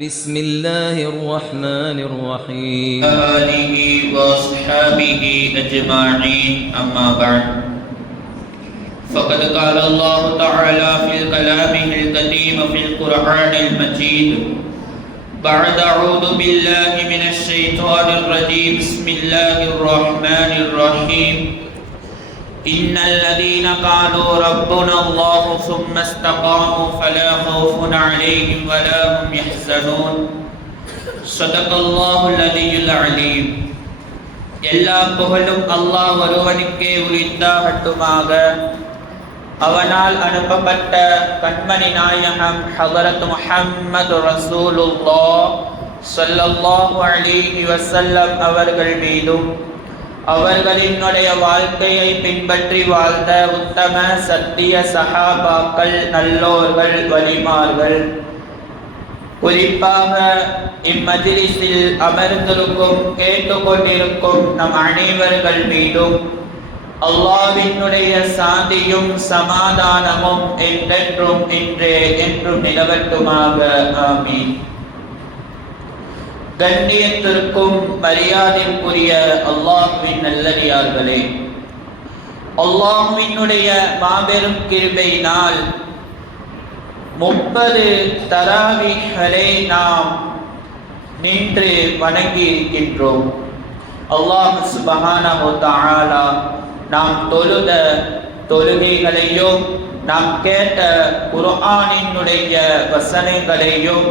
بسم الله الرحمن الرحيم آله وأصحابه أجمعين أما بعد فقد قال الله تعالى في كلامه القديم في القرآن المجيد بعد أعوذ بالله من الشيطان الرجيم بسم الله الرحمن الرحيم إن الذين قالوا ربنا الله ثم استقاموا فلا خوف عليهم ولا هم يحزنون صدق الله العلي العليم எல்லா புகழும் அல்லாஹ் ஒருவனுக்கே உரித்தாகட்டுமாக. அவனால் அனுப்பப்பட்ட கண்மணி நாயகம் ஹஸரத் முஹம்மது ரசூலுல்லாஹ் ஸல்லல்லாஹு அலைஹி வஸல்லம் அவர்கள் மீதும் அவர்களினுடைய வாழ்க்கையை பின்பற்றி வாழ்ந்த உத்தம சத்திய சஹாபாக்கள், நல்லோர்கள், வலிமார்கள், குறிப்பாக இம்மஜ்லிஸில் அமர்ந்திருக்கும் கேட்டுக்கொண்டிருக்கும் நம் அனைவர்கள் மீதும் அல்லாஹ்வினுடைய சாந்தியும் சமாதானமும் என்றென்றும் என்றும் நிலவட்டுமாக. ஆமீன். கண்ணியத்திற்கும் மரியாதைக்குரிய அல்லாஹ்வின் நல்லடியார்களே, அல்லாஹ்வினுடைய மாபெரும் கிருபையினால் 30 தராவீஹ்களை நாம் நின்று வணங்கி இருக்கின்றோம். அல்லாஹ் சுப்ஹானஹு வ தஆலா நாம் தொழுத தொழுகைகளையும் நாம் கேட்ட குர்ஆனினுடைய வசனங்களையும்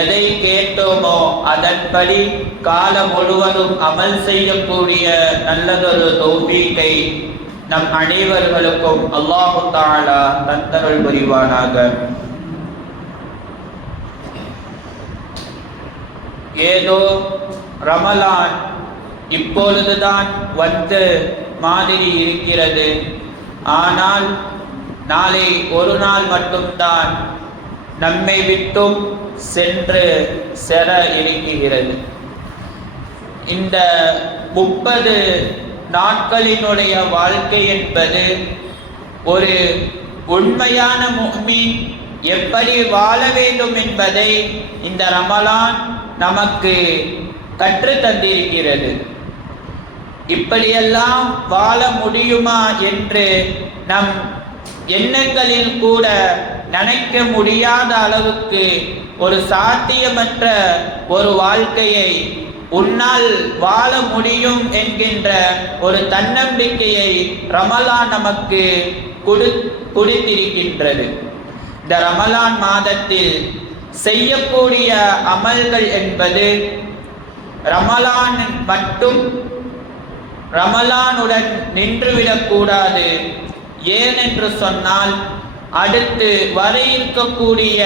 எதை கேட்டோமோ அதன்படி காலம் முழுவதும் அமல் செய்யக்கூடிய நல்லதொரு தௌஃபீக்கை நம் அனைவர்களுக்கும் அல்லாஹு தஆலா தந்தருள் புரிவானாக. ஏதோ ரமலான் இப்பொழுதுதான் வந்து மாதிரி இருக்கிறது, ஆனால் நாளை ஒரு நாள் மட்டும்தான் நம்மை விட்டும் சென்று செர இருக்கிறது. இந்த 30 நாட்களினுடைய வாழ்க்கை என்பது ஒரு உண்மையான முஃமின் எப்படி வாழ வேண்டும் என்பதை இந்த ரமலான் நமக்கு கற்று தந்திருக்கிறது. இப்படியெல்லாம் வாழ முடியுமா என்று நம் எண்ணங்களில் கூட நினைக்க முடியாத அளவுக்கு ஒரு சாத்தியமற்ற ஒரு வாழ்க்கையை உன்னால் வாழ முடியும் என்கின்ற ஒரு தன்னம்பிக்கையை ரமலான் நமக்கு கொடுத்திருக்கின்றது. இந்த ரமலான் மாதத்தில் செய்யக்கூடிய அமல்கள் என்பது ரமலானுடன் நின்றுவிடக்கூடாது. ஏனென்று சொன்னால் அடுத்து வர இருக்கக்கூடிய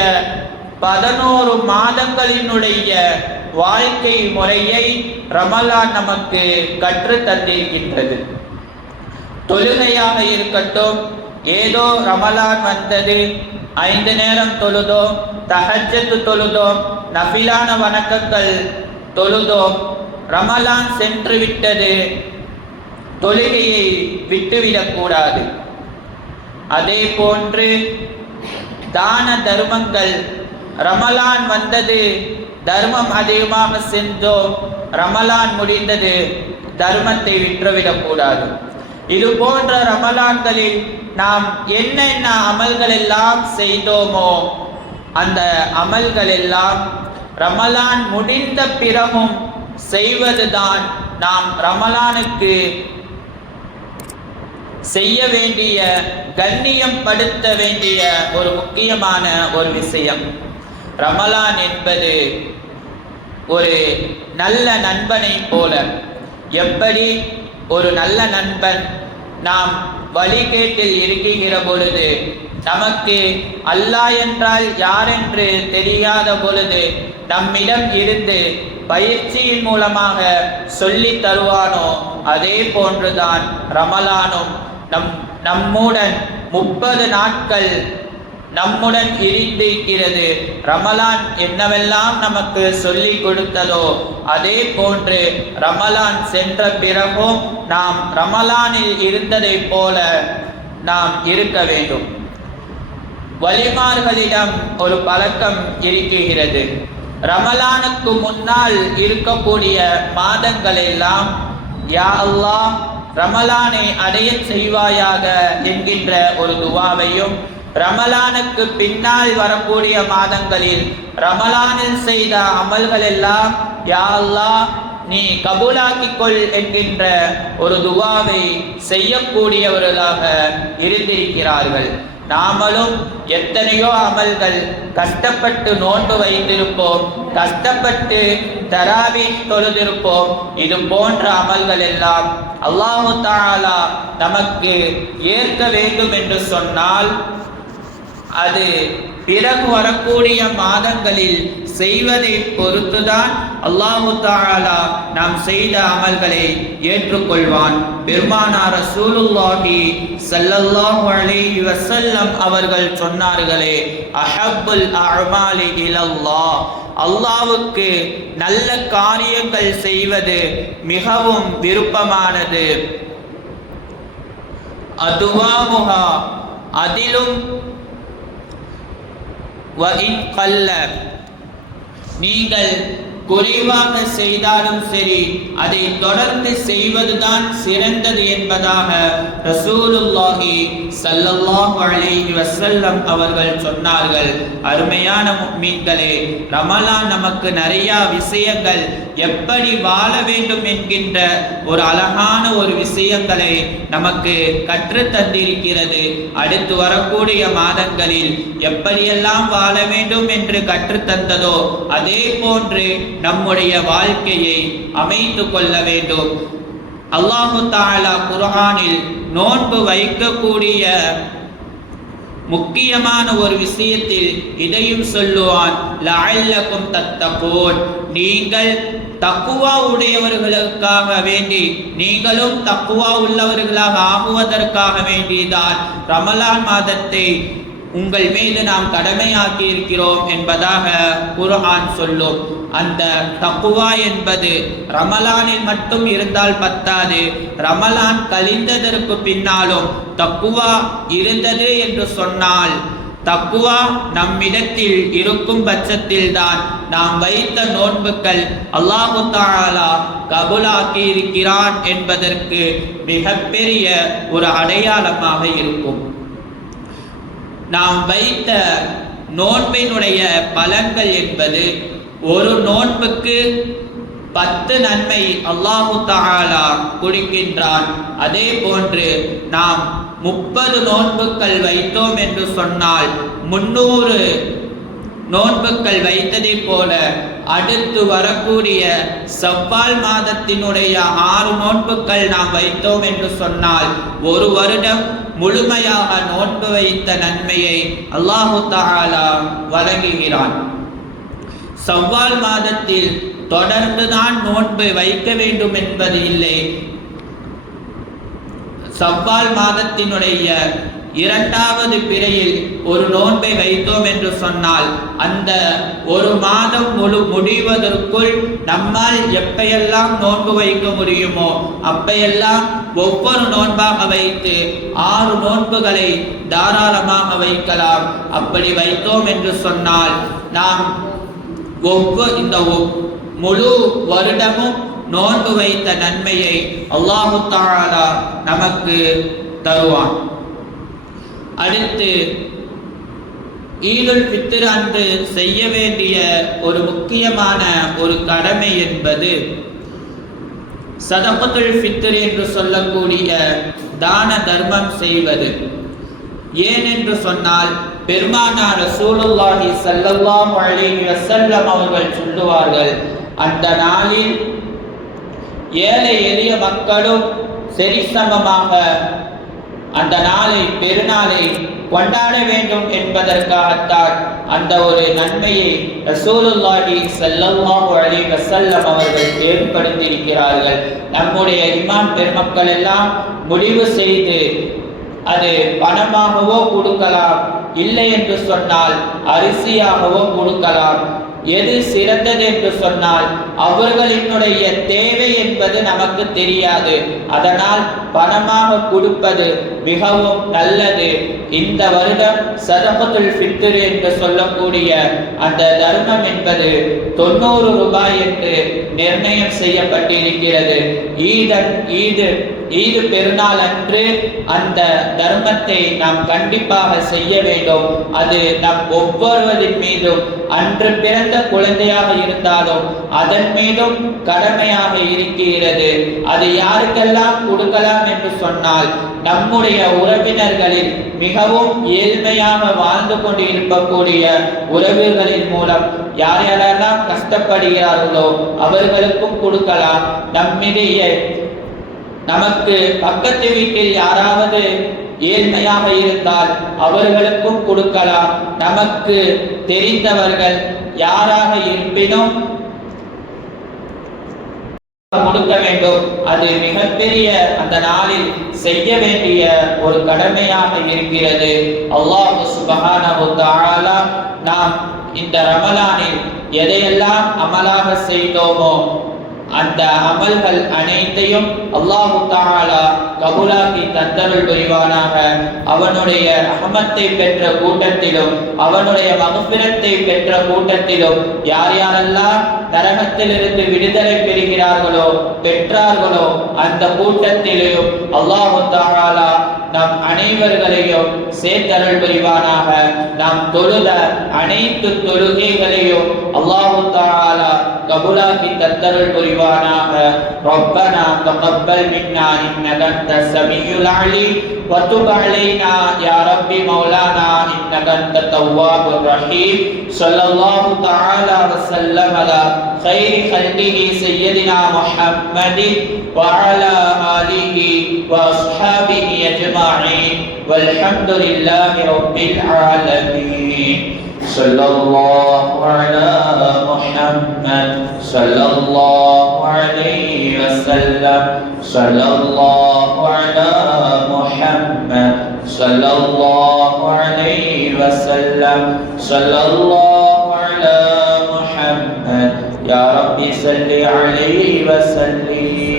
11 மாதங்களினுடைய வாழ்க்கை முறையை ரமலான் நமக்கு கற்று தந்திருக்கின்றது. தொழுகையாக இருக்கட்டும், ஏதோ ரமலான் வந்தது 5 நேரம் தொழுதோம், தஹஜ்ஜத் தொழுதோம், நஃபிலான வணக்கங்கள் தொழுதோம், ரமலான் சென்று விட்டது, தொழுகையை விட்டுவிடக்கூடாது. அதே போன்று தான தர்மங்கள், ரமலான் வந்தது, தர்மம் அதிகமாக சென்றோம், ரமலான் முடிந்தது, தர்மத்தை விட்டுவிடக்கூடாது. இது போன்ற ரமலான்களில் நாம் என்னென்ன அமல்கள் எல்லாம் செய்தோமோ அந்த அமல்கள் எல்லாம் ரமலான் முடிந்த பிறகும் செய்வதுதான் நாம் ரமலானுக்கு செய்ய வேண்டிய, கண்ணியம் படுத்த வேண்டிய ஒரு முக்கியமான ஒரு விஷயம். ரமலான் என்பது ஒரு நல்ல நண்பனை போல. எப்படி ஒரு நல்ல நண்பன் நாம் வழிகேட்டில் இருக்கிற பொழுது, நமக்கு அல்லாஹ் என்றால் யாரென்று தெரியாத பொழுது நம்மிடம் இருந்து பயிற்சியின் மூலமாக சொல்லி தருவானோ, அதே போன்றுதான் ரமலானும் நம்முடன் 30 நாட்கள் நம்முடன் இருக்கிறது. ரமலான் என்னவெல்லாம் நமக்கு சொல்லி கொடுத்ததோ அதே போன்று ரமலான் சென்ற பிறகும் நாம் ரமலானில் இருந்ததை போல நாம் இருக்க வேண்டும். வலிமார்களிடம் ஒரு பழக்கம் இருக்கிறது. ரமலானுக்கு முன்னால் இருக்கக்கூடிய மாதங்கள் எல்லாம் யா அல்லாஹ் ரமலானை அடைய செய்வாயாக என்கின்ற ஒரு துவாவையும், ரமலானுக்கு பின்னால் வரக்கூடிய மாதங்களில் ரமலானில் செய்த அமல்கள் எல்லாம் யா அல்லாஹ் நீ கபூலாக்கிக் கொள் என்கின்ற ஒரு துவாவை செய்யக்கூடியவர்களாக இருந்திருக்கிறார்கள். நாமளும் எத்தனையோ அமல்கள் கஷ்டப்பட்டு நோன்பு வைத்திருப்போம், கஷ்டப்பட்டு தராவீஹ் தொழுதிருப்போம். இது போன்ற அமல்கள் எல்லாம் அல்லாஹு தஆலா நமக்கு ஏற்க வேண்டும் என்று சொன்னால் அது பிறகு வரக்கூடிய மாதங்களில் செய்வதை பொறுத்துதான் அல்லாஹு தஆலா நாம் செய்த அமல்களை ஏற்றுக்கொள்வான். பெருமானார் ரசூலுல்லாஹி ஸல்லல்லாஹு அலைஹி வஸல்லம் அவர்கள் சொன்னார்களே, அஹப்புல் அஅமாலி இலல்லாஹ், அல்லாஹ்வுக்கு நல்ல காரியங்கள் செய்வது மிகவும் விருப்பமானது. அதுவாமுஹா, அதிலும் நீங்கள் குறைவாக செய்தாலும் சரி அதை தொடர்ந்து செய்வதுதான் சிறந்தது என்பதாக ரசூலுல்லாஹி ஸல்லல்லாஹு அலைஹி வஸல்லம் அவர்கள் சொன்னார்கள். அருமையான முஃமின்களே, ரமலான் நமக்கு நிறைய விஷயங்கள் எப்படி வாழ வேண்டும் என்கின்ற ஒரு அழகான ஒரு விஷயங்களை நமக்கு கற்று தந்திருக்கிறது. அடுத்து வரக்கூடிய மாதங்களில் எப்படியெல்லாம் வாழ வேண்டும் என்று கற்று தந்ததோ அதே போன்று நம்முடைய வாழ்க்கையை அமைத்து கொள்ள வேண்டும். அல்லாஹு தஆலா குர்ஆனில் நோன்பு வைக்கக்கூடிய முக்கியமான ஒரு விஷயத்தில் இதையும் சொல்லுவான், லஅல்லகும் தத்தகூன், நீங்கள் தக்குவா உடையவர்களுக்காக வேண்டி, நீங்களும் தக்குவா உள்ளவர்களாக ஆகுவதற்காக வேண்டிதான் ரமலான் மாதத்தை உங்கள் மீது நாம் கடமையாக்கி இருக்கிறோம் என்பதாக குர்ஆன் சொல்லும். அந்த தக்குவா என்பது ரமலானில் மட்டும் இருந்தால் பத்தாது, ரமலான் கழிந்ததற்கு பின்னாலும் தக்குவா இருந்தது என்று சொன்னால், தக்குவா நம்மிடத்தில் இருக்கும் பட்சத்தில் தான் நாம் வைத்த நோன்புகள் அல்லாஹு தஆலா கபூலாக்கி இருக்கிறான் என்பதற்கு மிகப்பெரிய ஒரு அடையாளமாக இருக்கும். நாம் வைத்த நோன்பினுடைய பலன்கள் என்பது ஒரு நோன்புக்கு 10 நன்மை அல்லாஹு தஆலா கொடுக்கின்றான். அதே போன்று நாம் 30 நோன்புகள் வைத்தோம் என்று சொன்னால் 300 நோன்புகள் வைத்ததை போல அடுத்து வரக்கூடிய ஷவ்வால் மாதத்தினுடைய 6 நோன்புகள் நாம் வைத்தோம் என்று சொன்னால் ஒரு வருடம் முழுமையாக நோன்பு வைத்த நன்மையை அல்லாஹு தஆலா வழங்குகிறான். ஷவ்வால் மாதத்தில் தொடர்ந்துதான் நோன்பு வைக்க வேண்டும் என்பது இல்லை. ஷவ்வால் மாதத்தினுடைய 2வது பிறையில் ஒரு நோன்பை வைத்தோம் என்று சொன்னால் அந்த ஒரு மாதம் முடிவதற்குள் நம்மால் எப்பையெல்லாம் நோன்பு வைக்க முடியுமோ அப்பையெல்லாம் ஒவ்வொரு நோன்பாக வைத்து 6 நோன்புகளை தாராளமாக வைக்கலாம். அப்படி வைத்தோம் என்று சொன்னால் நாம் இந்த முழு வருடமும் நோன்பு வைத்த நன்மையை அல்லாஹு தஆலா நமக்கு தருவான். அடுத்து ஈதுல் ஃபித்ர் அன்று செய்ய வேண்டிய ஒரு முக்கியமான ஒரு கடமை என்பது சதகத்துல் ஃபித்ர் என்று சொல்லக்கூடிய தான தர்மம் செய்வது. ஏன் என்று சொன்னால் பெருமானார் ரசூலுல்லாஹி ஸல்லல்லாஹு அலைஹி வஸல்லம் அவர்கள் சொல்லுவார்கள், அந்த நாளில் ஏழை எளிய மக்களும் சரிசமமாக அந்த நாளை பெருநாளை கொண்டாட வேண்டும் என்பதற்காகத்தான் அந்த ஒரு நன்மையை ரசூலுல்லாஹி ஸல்லல்லாஹு அலைஹி வஸல்லம் அவர்கள் ஏற்படுத்தியிருக்கிறார்கள். நம்முடைய இமாம் பெருமக்கள் எல்லாம் முடிவு செய்து அது பணமாகவோ கொடுக்கலாம், இல்லை என்று சொன்னால் அரிசியாகவோ கொடுக்கலாம். எது சிறந்தது என்று சொன்னால் அவர்களினுடைய தேவை என்பது நமக்கு தெரியாது. அதனால் பணமாக கொடுப்பது மிகவும் நல்லது. இந்த வருடம் சதகத்துல் ஃபித்ர் என்று சொல்லக்கூடிய அந்த தர்மம் என்பது 90 ரூபாய் என்று நிர்ணயம் செய்யப்பட்டிருக்கிறது. ஈது பெருநாள் அன்று அந்த தர்மத்தை நாம் கண்டிப்பாக செய்ய வேண்டும். அது நம் ஒவ்வொருவரின் மீதும், அன்று பிறந்த குழந்தையாக இருந்தாலும் அதன் மீதும் கடமையாக இருக்கிறது. அது யாருக்கெல்லாம் கொடுக்கலாம் என்று சொன்னால், நம்முடைய உறவினர்களில் மிகவும் ஏழ்மையாக வாழ்ந்து கொண்டு இருக்கக்கூடிய உறவுகளின் மூலம் யார் யாரெல்லாம் கஷ்டப்படுகிறார்களோ அவர்களுக்கும் கொடுக்கலாம். நமக்கு பக்கத்து வீட்டில் யாராவது ஏழ்மையாக இருந்தால் அவர்களுக்கும் கொடுக்கலாம். நமக்கு தெரிந்தவர்கள் யாராக இருப்பினும் கொடுக்க வேண்டும். அது மிகப்பெரிய அந்த நாளில் செய்ய வேண்டிய ஒரு கடமையாக இருக்கிறது. அல்லாஹ் சுப்ஹானஹு வ தஆலா நாம் இந்த ரமலானில் எதையெல்லாம் அமலாக செய்தோமோ அந்த அமல்கள் அனைத்தையும் அல்லாஹ் தஆலா கபூலாக்கி தந்தருள் புரிவானாக. அவனுடைய ரஹமத்தை பெற்ற கூட்டத்திலும் அவனுடைய மக்ஃபிரத்தை பெற்ற கூட்டத்திலும் யார் யாரெல்லாம் நரகத்திலிருந்து விடுதலை பெற்றார்களோ அந்த கூட்டத்திலும் அல்லாஹ் தஆலா நம் அனைவர்களையும் சேர்த்தருள் புரிவானாக. நாம் தொழுத அனைத்து தொழுகைகளையும் அல்லாஹ் தஆலா கபூலாக்கி தந்தருள் புரிவானாக. ரப்பனா தகப்பல் மின்னா இன்னக அன்தஸ் ஸமீஉல் அலீம் வ துப் அலைனா யா ரப்பி மௌலானா இன்னக அன்தத் தவ்வாபுர் ரஹீம். ஸல்லல்லாஹு தஆலா வ ஸல்லம் அலா خير خلقه سيدنا محمد وعلى آله وأصحابه أجمعين والحمد لله رب العالمين. صلى الله على محمد صلى الله عليه وسلم. صلى الله على محمد صلى الله عليه وسلم. صلى الله على محمد يا رب صل عليه وسلم.